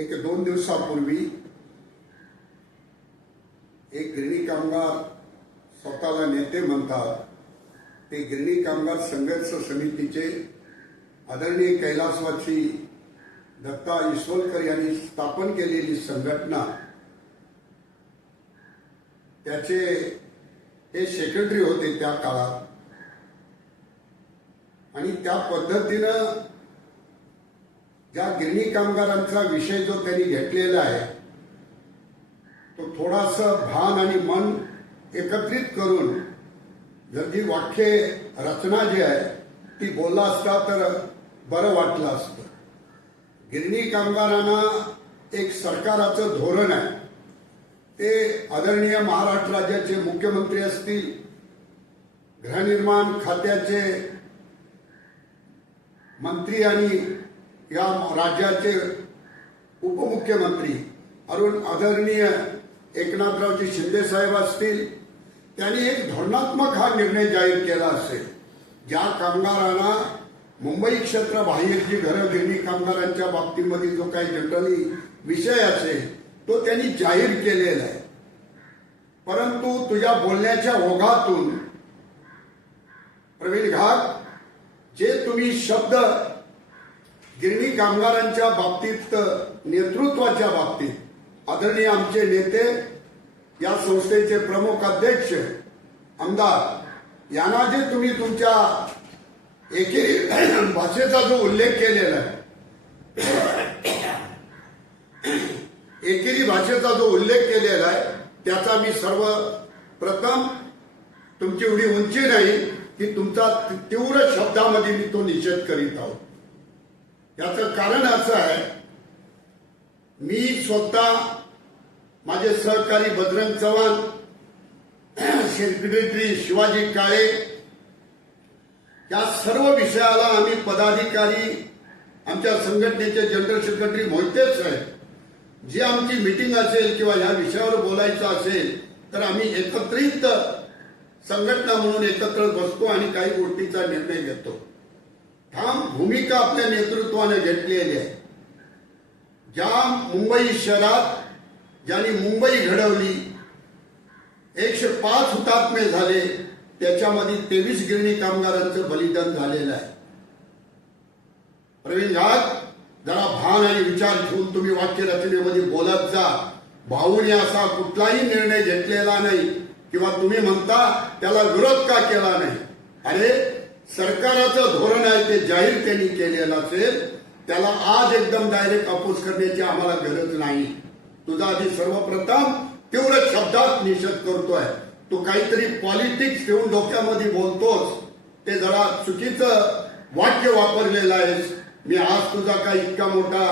एक 2 दिवसापूर्वी एक गिरणी कामगार स्वतःला नेते म्हणतात ते गिरणी कामगार संघर्ष समितीचे आदरणीय कैलासवासी दत्ता इसवलकर यांनी स्थापन केलेली संघटना त्याचे हे सेक्रेटरी होते त्या काळात आणि त्या पद्धतीनं ज्या गिरणी कामगारांचा विषय जो त्यांनी घेतलेला आहे तो थोडासा भान आणि मन एकत्रित करून जर जी वाक्य रचना जी आहे ती बोलला असता तर बरं वाटलं असतं. गिरणी कामगारांना एक सरकाराचं धोरण आहे ते आदरणीय महाराष्ट्र राज्याचे मुख्यमंत्री असतील, गृहनिर्माण खात्याचे मंत्री आणि या राज्याचे उपमुख्यमंत्री आदरणीय एकनाथरावजी शिंदे साहेब असतील, त्यांनी एक धोरणात्मक हा निर्णय जाहीर केला असेल. ज्या कामगारांना मुंबई क्षेत्र बाहेर जी घरं गिरणी कामगारांच्या बाबतीमध्ये जो काही जनरली विषय असेल तो त्यांनी जाहीर केलेला आहे. परंतु तुझ्या बोलण्याच्या ओघातून प्रवीण घाग जे तुम्ही शब्द गिरणी कामगारांच्या बाबतीत नेतृत्वाच्या बाबतीत आदरणीय आमचे नेते या संस्थेचे प्रमुख अध्यक्ष आमदार यांना जे तुम्ही तुमच्या एकेरी भाषेचा जो उल्लेख केलेला आहे एकेरी भाषेचा जो उल्लेख केलेला आहे त्याचा मी सर्वप्रथम तुमची एवढी उंची नाही की तुमचा तीव्र शब्दामध्ये मी तो निषेध करीत आहोत. याचं कारण असं आहे मी स्वतः माझे सहकारी बजरंग चव्हाण, सेक्रेटरी शिवाजी काळे या सर्व विषयाला आम्ही पदाधिकारी आमच्या संघटनेचे जनरल सेक्रेटरी मोहिते साहेब जी आमची मीटिंग असेल किंवा या विषयावर बोलायचं असेल तर आम्ही एकत्रित संघटना म्हणून एकत्र बसतो आणि काही गोष्टीचा निर्णय घेतो. ठाम भूमिका आपल्या नेतृत्वाने घेतलेली आहे. ज्या मुंबई शहरात ज्यांनी मुंबई घडवली 105 हुतात्मे झाले त्याच्यामध्ये 23 गिरणी कामगारांचं बलिदान झालेलं आहे. प्रवीण घाग जरा भान आणि विचार घेऊन तुम्ही वाक्य रचनेमध्ये बोलत जा. भाऊने असा कुठलाही निर्णय घेतलेला नाही किंवा तुम्ही म्हणता त्याला विरोध का केला नाही. अरे सरकाराचं धोरण आहे ते जाहीर त्यांनी केलेलं असेल त्याला आज एकदम डायरेक्ट अपोज करण्याची आम्हाला गरज नाही. तुझा आधी सर्वप्रथम तीव्र शब्दात निषेध करतोय. तू काहीतरी पॉलिटिक्स घेऊन डोक्यामध्ये बोलतोस ते जरा चुकीचं वाक्य वापरलेलं आहेस. मी आज तुझा काही इतका मोठा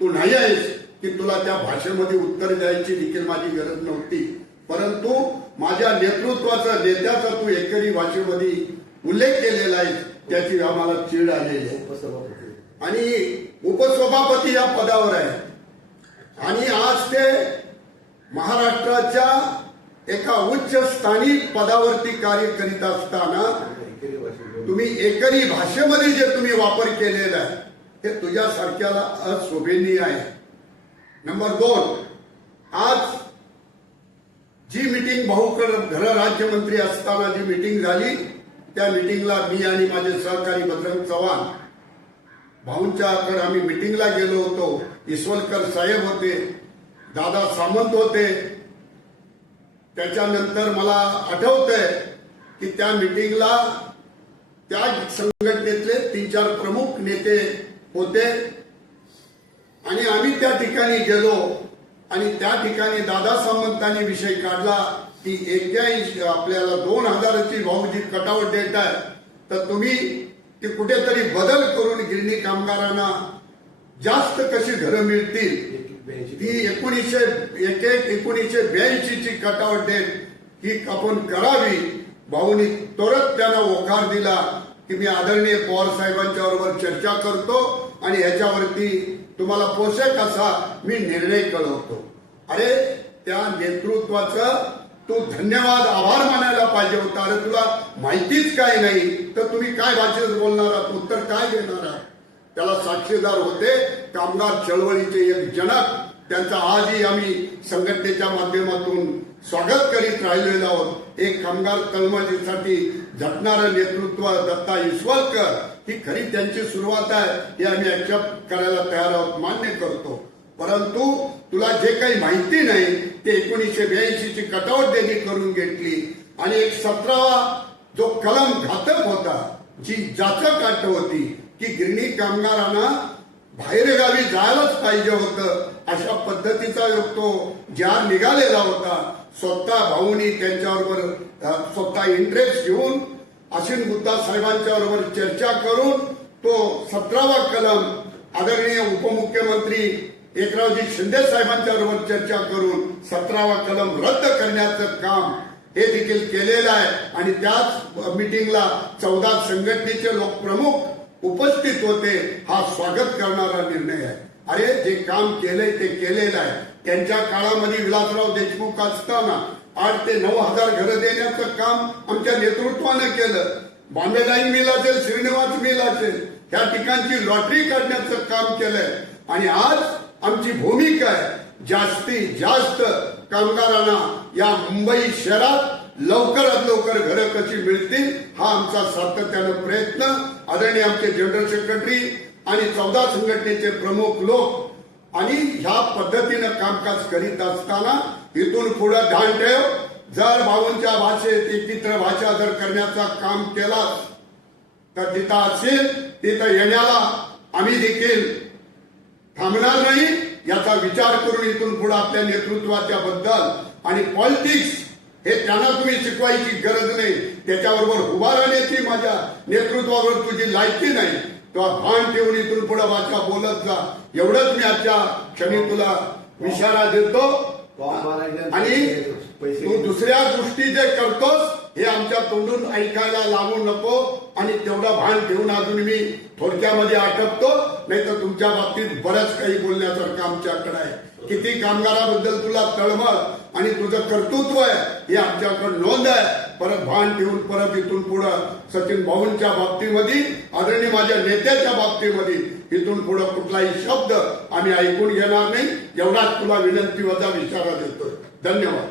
तू नाही आहेस की तुला त्या भाषेमध्ये उत्तर द्यायची देखील माझी गरज नव्हती. परंतु माझ्या नेतृत्वाचा नेत्याचा तू एकेरी भाषेमध्ये उल्लेख केलेला आहे त्याची आम्हाला चीड आलेली आहे. आणि उपसभापती या पदावर आहे आणि आज ते महाराष्ट्राच्या एका उच्च स्थानिक पदावरती कार्य करीत असताना तुम्ही एकरी भाषेमध्ये जे तुम्ही वापर केलेला आहे हे तुझ्यासारख्याला अशोभनीय आहे. नंबर 2, आज जी मीटिंग भाऊकर घर राज्यमंत्री असताना जी मीटिंग झाली त्या मीटिंगला मी आणि माझे सहकारी बजरंग चव्हाण भाऊंच्याकडे आम्ही मीटिंगला गेलो होतो. इसवलकर साहेब होते, दादा सामंत होते. त्याच्यानंतर मला आठवतंय की त्या मीटिंगला त्या संघटनेतले 3-4 प्रमुख नेते होते आणि आम्ही त्या ठिकाणी गेलो आणि त्या ठिकाणी दादा सामंतांनी विषय काढला की 81 आपल्याला 2000ची भाऊजी कटावट डेट आहे तर तुम्ही ते कुठेतरी बदल करून गिरणी कामगारांना जास्त कशी घरं मिळतील ती 1982 ची कटावट डेट ही आपण करावी. भाऊनी त्वरित त्यांना होकार दिला की मी आदरणीय पवार साहेबांच्या बरोबर चर्चा करतो आणि ह्याच्यावरती तुम्हाला पोषक असा मी निर्णय कळवतो. अरे त्या नेतृत्वाचा तू धन्यवाद आभार मानायला पाहिजे होता. अरे तुला माहितीच काय नाही तर तुम्ही काय भाषेत बोलणार आहात, उत्तर काय देणार आहात. त्याला साक्षीदार होते कामगार चळवळीचे एक जनक. त्यांचा आजही आम्ही संघटनेच्या माध्यमातून स्वागत करीत राहिलेलो आहोत. एक कामगार तळमळीसाठी झटणारं नेतृत्व दत्ता इसवलकर ही खरी त्यांची सुरुवात आहे, हे आम्ही ऍक्सेप्ट करायला तयार आहोत, मान्य करतो. परंतु तुला जे काही माहिती नाही ते 1982 ची कटआउट त्यांनी करून घेतली आणि एक 17वा जो कलम घातक होता, जी जाचक अट होती की गिरणी कामगारांना बाहेरगावी जायलाच पाहिजे होतं, अशा पद्धतीचा तो जार निघालेला होता. स्वतः भाऊनी त्यांच्याबरोबर स्वतः इंटरेस्ट घेऊन अश्विन गुप्ता साहेबांच्या बरोबर चर्चा करून तो 17वा कलम आदरणीय उपमुख्यमंत्री एकनाथजी शिंदे साहेबांच्या बरोबर चर्चा करून 17वा कलम रद्द करण्याचं काम हे देखील केलेलं आहे. आणि त्याच मीटिंगला 14 संघटनेचे लोक प्रमुख उपस्थित होते. हा स्वागत करणारा निर्णय आहे. अरे जे काम केलंय ते केलेलं आहे. त्यांच्या काळामध्ये विलासराव देशमुख असताना 8 ते 9 हजार घरं देण्याचं काम आमच्या नेतृत्वानं केलं. बॉम्बे डाईंग मिल असेल, श्रीनिवास मिल असेल, ह्या ठिकाणची लॉटरी काढण्याचं काम केलंय. आणि आज आमची भूमिका आहे जास्तीत जास्त कामगारांना या मुंबई शहरात लवकरात लवकर घरं कशी मिळतील, हा आमचा सातत्यानं प्रयत्न. आदरणीय आमचे जनरल सेक्रेटरी आणि 14 संघटनेचे प्रमुख लोक आणि ह्या पद्धतीनं कामकाज करीत असताना इथून पुढे ध्यान ठेव, जर भाऊंच्या भाषेत एकत्र भाषा जर करण्याचा काम केला तर तिथं असेल तिथं येण्याला आम्ही देखील थांबणार नाही. याचा विचार करून इथून पुढे आपल्या नेतृत्वाच्या बद्दल आणि पॉलिटिक्स हे त्यांना तुम्ही शिकवायची गरज नाही. त्याच्याबरोबर उभा राहण्याची माझ्या नेतृत्वावर तुझी लायकी नाही. तेव्हा भान ठेवून इथून पुढे भाषा बोलत जा. एवढंच मी आजच्या क्षणी तुला इशारा देतो. आणि तू दुसऱ्या गोष्टी जे करतोस हे आमच्या तोंडून ऐकायला लावू नको. आणि तेवढं भान ठेवून अजून मी थोडक्यामध्ये आटपतो, नाही तर तुमच्या बाबतीत बरंच काही बोलण्यासारखं आमच्याकडे आहे. किती कामगाराबद्दल तुला तळमळ आणि तुझं कर्तृत्व आहे हे आमच्याकडे नोंद आहे. परत भान ठेवून परत इथून पुढं सचिन भाऊंच्या बाबतीमध्ये, आदरणीय माझ्या नेत्याच्या बाबतीमध्ये इथून पुढे कुठलाही शब्द आम्ही ऐकून घेणार नाही. एवढाच तुला विनंती वजा इशारा देतोय. धन्यवाद.